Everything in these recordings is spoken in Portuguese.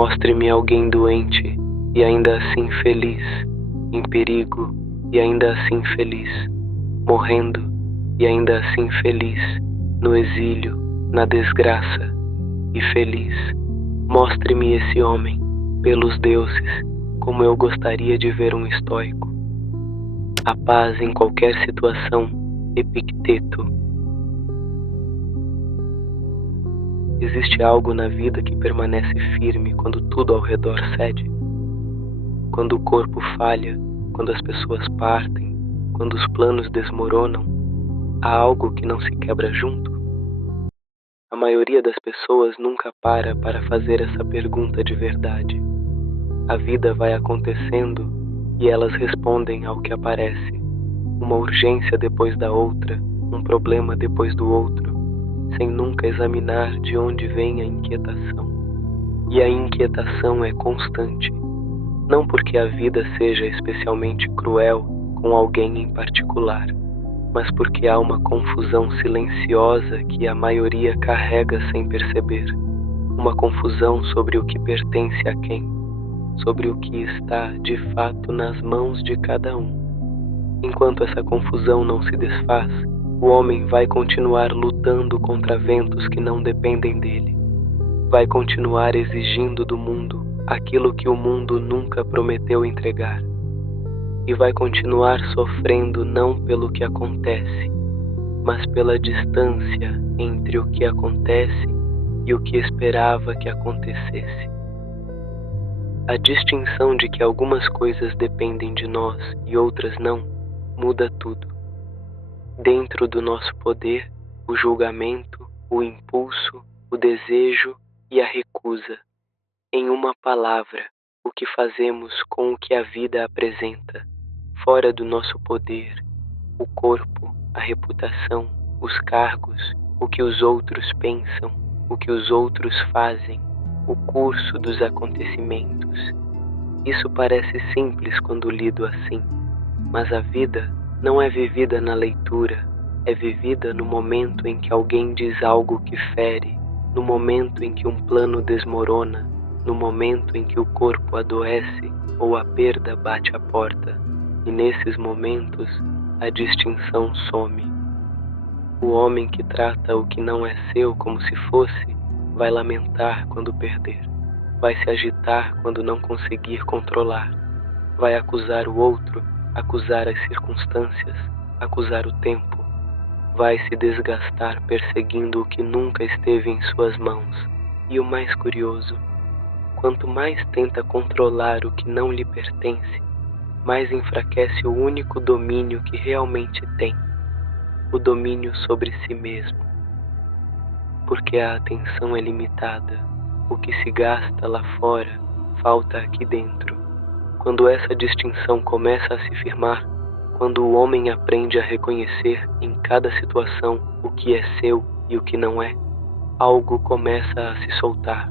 Mostre-me alguém doente e ainda assim feliz, em perigo e ainda assim feliz, morrendo e ainda assim feliz, no exílio, na desgraça e feliz. Mostre-me esse homem, pelos deuses, como eu gostaria de ver um estoico. A paz em qualquer situação, Epicteto. Existe algo na vida que permanece firme quando tudo ao redor cede? Quando o corpo falha, quando as pessoas partem, quando os planos desmoronam, há algo que não se quebra junto? A maioria das pessoas nunca para fazer essa pergunta de verdade. A vida vai acontecendo e elas respondem ao que aparece. Uma urgência depois da outra, um problema depois do outro, sem nunca examinar de onde vem a inquietação. E a inquietação é constante, não porque a vida seja especialmente cruel com alguém em particular, mas porque há uma confusão silenciosa que a maioria carrega sem perceber. Uma confusão sobre o que pertence a quem, sobre o que está de fato nas mãos de cada um. Enquanto essa confusão não se desfaz, o homem vai continuar lutando contra ventos que não dependem dele. Vai continuar exigindo do mundo aquilo que o mundo nunca prometeu entregar. E vai continuar sofrendo não pelo que acontece, mas pela distância entre o que acontece e o que esperava que acontecesse. A distinção de que algumas coisas dependem de nós e outras não, muda tudo. Dentro do nosso poder, o julgamento, o impulso, o desejo e a recusa. Em uma palavra, o que fazemos com o que a vida apresenta. Fora do nosso poder, o corpo, a reputação, os cargos, o que os outros pensam, o que os outros fazem, o curso dos acontecimentos. Isso parece simples quando lido assim, mas a vida não é vivida na leitura, é vivida no momento em que alguém diz algo que fere, no momento em que um plano desmorona, no momento em que o corpo adoece ou a perda bate à porta. E nesses momentos, a distinção some. O homem que trata o que não é seu como se fosse, vai lamentar quando perder, vai se agitar quando não conseguir controlar, vai acusar o outro, acusar as circunstâncias, acusar o tempo, vai se desgastar perseguindo o que nunca esteve em suas mãos. E o mais curioso, quanto mais tenta controlar o que não lhe pertence, mais enfraquece o único domínio que realmente tem, o domínio sobre si mesmo. Porque a atenção é limitada, o que se gasta lá fora, falta aqui dentro. Quando essa distinção começa a se firmar, quando o homem aprende a reconhecer em cada situação o que é seu e o que não é, algo começa a se soltar.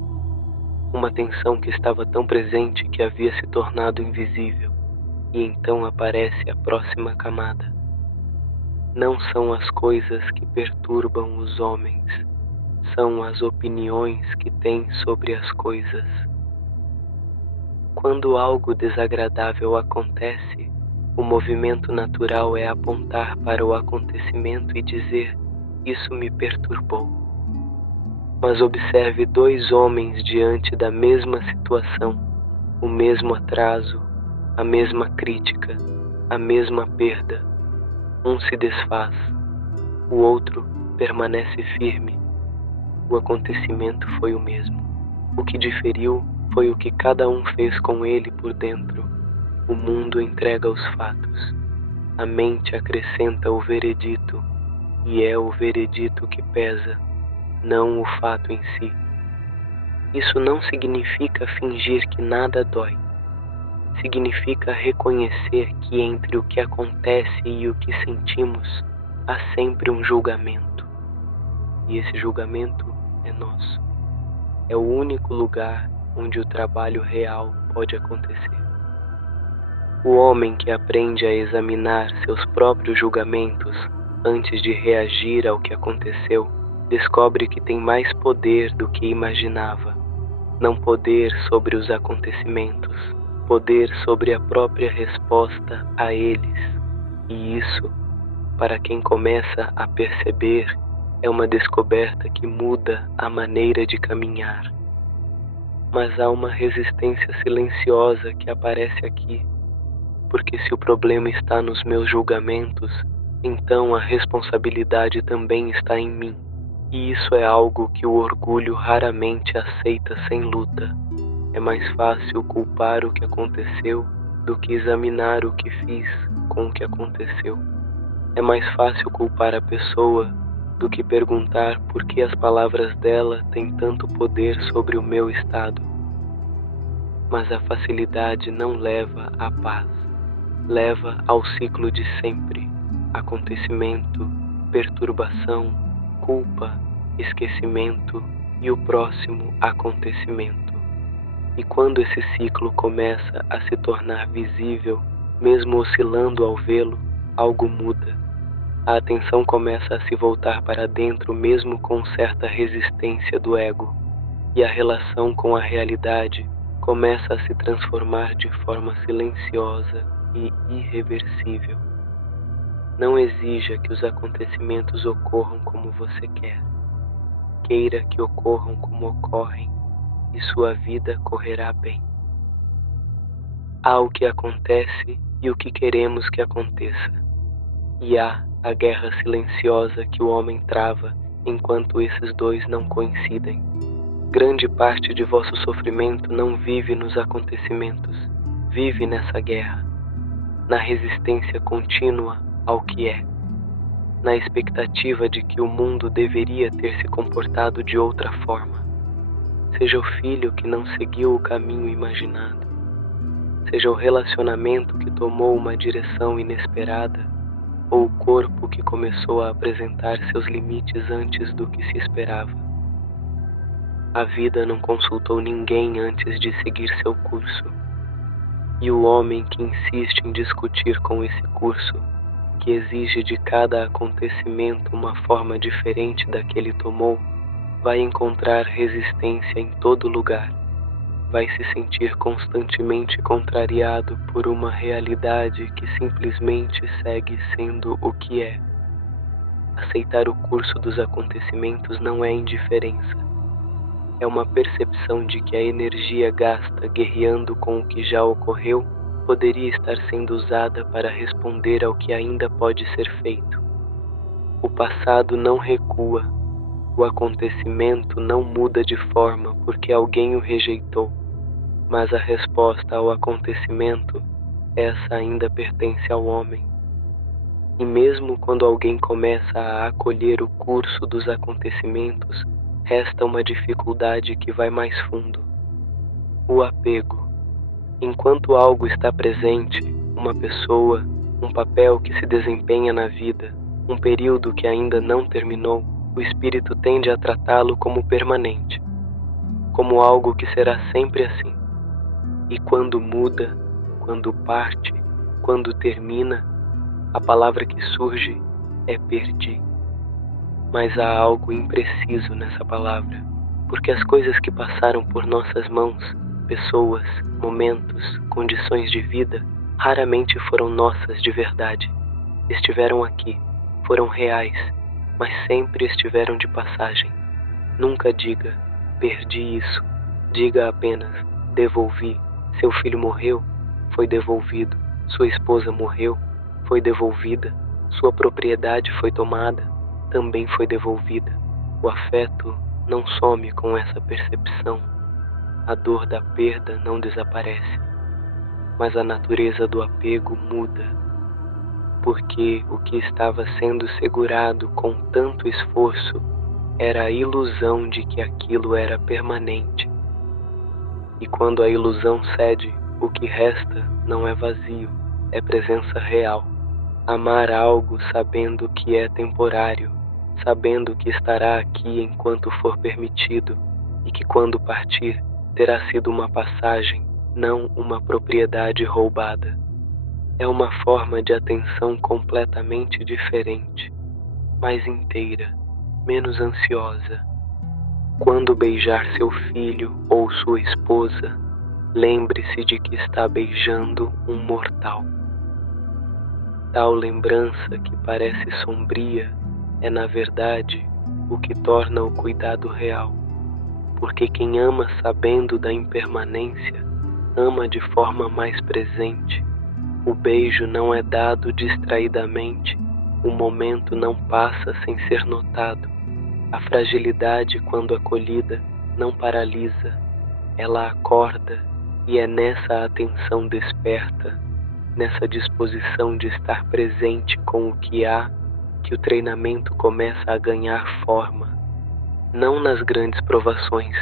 Uma tensão que estava tão presente que havia se tornado invisível. E então aparece a próxima camada. Não são as coisas que perturbam os homens, são as opiniões que têm sobre as coisas. Quando algo desagradável acontece, o movimento natural é apontar para o acontecimento e dizer: isso me perturbou. Mas observe dois homens diante da mesma situação, o mesmo atraso, a mesma crítica, a mesma perda. Um se desfaz, o outro permanece firme. O acontecimento foi o mesmo. O que diferiu foi o que cada um fez com ele por dentro. O mundo entrega os fatos. A mente acrescenta o veredito, e é o veredito que pesa, não o fato em si. Isso não significa fingir que nada dói. Significa reconhecer que entre o que acontece e o que sentimos, há sempre um julgamento. E esse julgamento é nosso. É o único lugar onde o trabalho real pode acontecer. O homem que aprende a examinar seus próprios julgamentos antes de reagir ao que aconteceu, descobre que tem mais poder do que imaginava. não poder sobre os acontecimentos, poder sobre a própria resposta a eles. E isso, para quem começa a perceber, é uma descoberta que muda a maneira de caminhar. Mas há uma resistência silenciosa que aparece aqui, porque se o problema está nos meus julgamentos, então a responsabilidade também está em mim. E isso é algo que o orgulho raramente aceita sem luta. É mais fácil culpar o que aconteceu do que examinar o que fiz com o que aconteceu. É mais fácil culpar a pessoa do que perguntar por que as palavras dela têm tanto poder sobre o meu estado. Mas a facilidade não leva à paz, leva ao ciclo de sempre: acontecimento, perturbação, culpa, esquecimento e o próximo acontecimento. E quando esse ciclo começa a se tornar visível, mesmo oscilando ao vê-lo, algo muda. A atenção começa a se voltar para dentro mesmo com certa resistência do ego, e a relação com a realidade começa a se transformar de forma silenciosa e irreversível. Não exija que os acontecimentos ocorram como você quer. Queira que ocorram como ocorrem, e sua vida correrá bem. Há o que acontece e o que queremos que aconteça. E há a guerra silenciosa que o homem trava enquanto esses dois não coincidem. Grande parte de vosso sofrimento não vive nos acontecimentos, vive nessa guerra, na resistência contínua ao que é, na expectativa de que o mundo deveria ter se comportado de outra forma. Seja o filho que não seguiu o caminho imaginado, seja o relacionamento que tomou uma direção inesperada, ou o corpo que começou a apresentar seus limites antes do que se esperava. A vida não consultou ninguém antes de seguir seu curso, e o homem que insiste em discutir com esse curso, que exige de cada acontecimento uma forma diferente da que ele tomou, vai encontrar resistência em todo lugar. Vai se sentir constantemente contrariado por uma realidade que simplesmente segue sendo o que é. Aceitar o curso dos acontecimentos não é indiferença. É uma percepção de que a energia gasta guerreando com o que já ocorreu poderia estar sendo usada para responder ao que ainda pode ser feito. O passado não recua. O acontecimento não muda de forma porque alguém o rejeitou, mas a resposta ao acontecimento, essa ainda pertence ao homem. E mesmo quando alguém começa a acolher o curso dos acontecimentos, resta uma dificuldade que vai mais fundo: o apego. Enquanto algo está presente, uma pessoa, um papel que se desempenha na vida, um período que ainda não terminou, o espírito tende a tratá-lo como permanente, como algo que será sempre assim. E quando muda, quando parte, quando termina, a palavra que surge é perdi. Mas há algo impreciso nessa palavra, porque as coisas que passaram por nossas mãos, pessoas, momentos, condições de vida, raramente foram nossas de verdade. Estiveram aqui, foram reais, mas sempre estiveram de passagem. Nunca diga, perdi isso. Diga apenas, devolvi. Seu filho morreu, foi devolvido. Sua esposa morreu, foi devolvida. Sua propriedade foi tomada, também foi devolvida. O afeto não some com essa percepção. A dor da perda não desaparece, mas a natureza do apego muda, porque o que estava sendo segurado com tanto esforço era a ilusão de que aquilo era permanente. E quando a ilusão cede, o que resta não é vazio, é presença real. Amar algo sabendo que é temporário, sabendo que estará aqui enquanto for permitido, e que quando partir terá sido uma passagem, não uma propriedade roubada. É uma forma de atenção completamente diferente, mais inteira, menos ansiosa. Quando beijar seu filho ou sua esposa, lembre-se de que está beijando um mortal. Tal lembrança que parece sombria é, na verdade, o que torna o cuidado real, porque quem ama sabendo da impermanência, ama de forma mais presente. O beijo não é dado distraidamente, o momento não passa sem ser notado. A fragilidade, quando acolhida, não paralisa, ela acorda, e é nessa atenção desperta, nessa disposição de estar presente com o que há, que o treinamento começa a ganhar forma. Não nas grandes provações,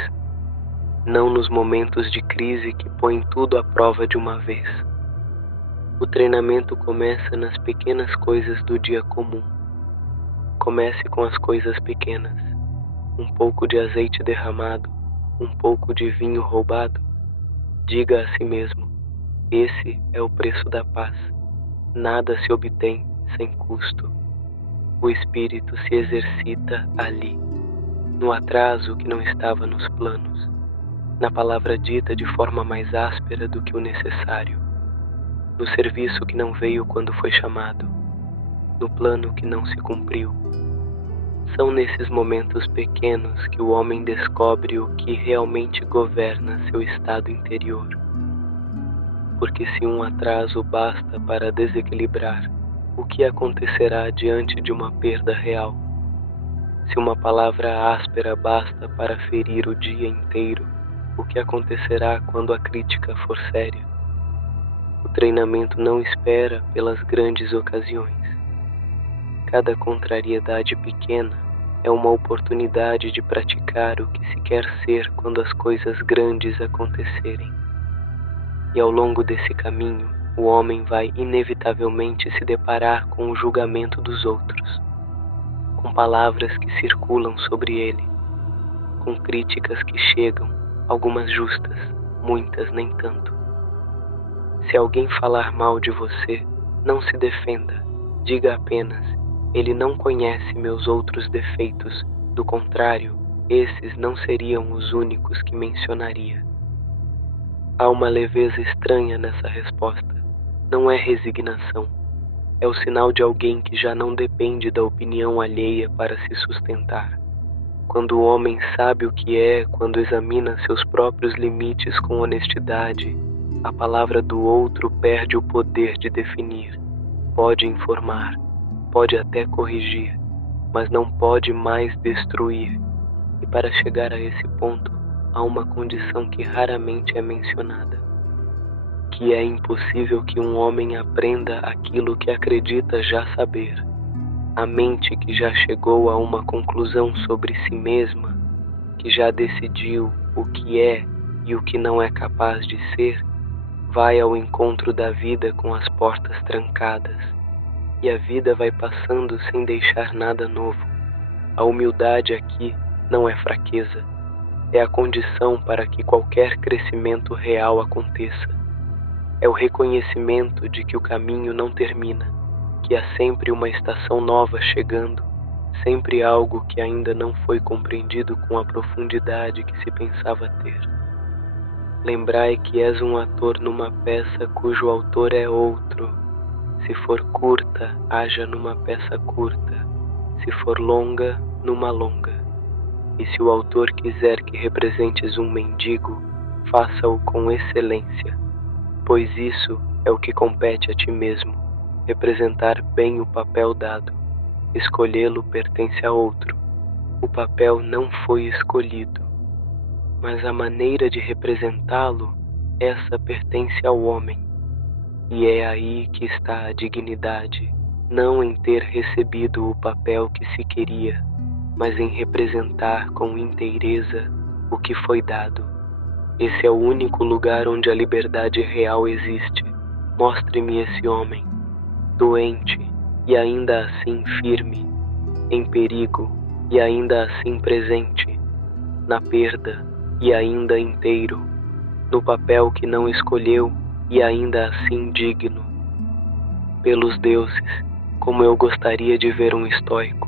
não nos momentos de crise que põem tudo à prova de uma vez. O treinamento começa nas pequenas coisas do dia comum. Comece com as coisas pequenas. Um pouco de azeite derramado, um pouco de vinho roubado. Diga a si mesmo: esse é o preço da paz. Nada se obtém sem custo. O espírito se exercita ali, no atraso que não estava nos planos, na palavra dita de forma mais áspera do que o necessário, no serviço que não veio quando foi chamado, no plano que não se cumpriu. São nesses momentos pequenos que o homem descobre o que realmente governa seu estado interior. Porque se um atraso basta para desequilibrar, o que acontecerá diante de uma perda real? Se uma palavra áspera basta para ferir o dia inteiro, o que acontecerá quando a crítica for séria? O treinamento não espera pelas grandes ocasiões. Cada contrariedade pequena é uma oportunidade de praticar o que se quer ser quando as coisas grandes acontecerem. E ao longo desse caminho, o homem vai inevitavelmente se deparar com o julgamento dos outros, com palavras que circulam sobre ele, com críticas que chegam, algumas justas, muitas nem tanto. Se alguém falar mal de você, não se defenda, diga apenas: ele não conhece meus outros defeitos, do contrário, esses não seriam os únicos que mencionaria. Há uma leveza estranha nessa resposta. Não é resignação. É o sinal de alguém que já não depende da opinião alheia para se sustentar. Quando o homem sabe o que é, quando examina seus próprios limites com honestidade, a palavra do outro perde o poder de definir. Pode informar, pode até corrigir, mas não pode mais destruir. E para chegar a esse ponto, há uma condição que raramente é mencionada, que é impossível que um homem aprenda aquilo que acredita já saber. A mente que já chegou a uma conclusão sobre si mesma, que já decidiu o que é e o que não é capaz de ser, vai ao encontro da vida com as portas trancadas, e a vida vai passando sem deixar nada novo. A humildade aqui não é fraqueza, é a condição para que qualquer crescimento real aconteça. É o reconhecimento de que o caminho não termina, que há sempre uma estação nova chegando, sempre algo que ainda não foi compreendido com a profundidade que se pensava ter. Lembrai que és um ator numa peça cujo autor é outro. Se for curta, haja numa peça curta. Se for longa, numa longa. E se o autor quiser que representes um mendigo, faça-o com excelência, pois isso é o que compete a ti mesmo, representar bem o papel dado. Escolhê-lo pertence a outro. O papel não foi escolhido, mas a maneira de representá-lo, essa pertence ao homem. E é aí que está a dignidade, não em ter recebido o papel que se queria, mas em representar com inteireza o que foi dado. Esse é o único lugar onde a liberdade real existe. Mostre-me esse homem, doente e ainda assim firme, em perigo e ainda assim presente, na perda e ainda inteiro, no papel que não escolheu e ainda assim digno. Pelos deuses, como eu gostaria de ver um estoico,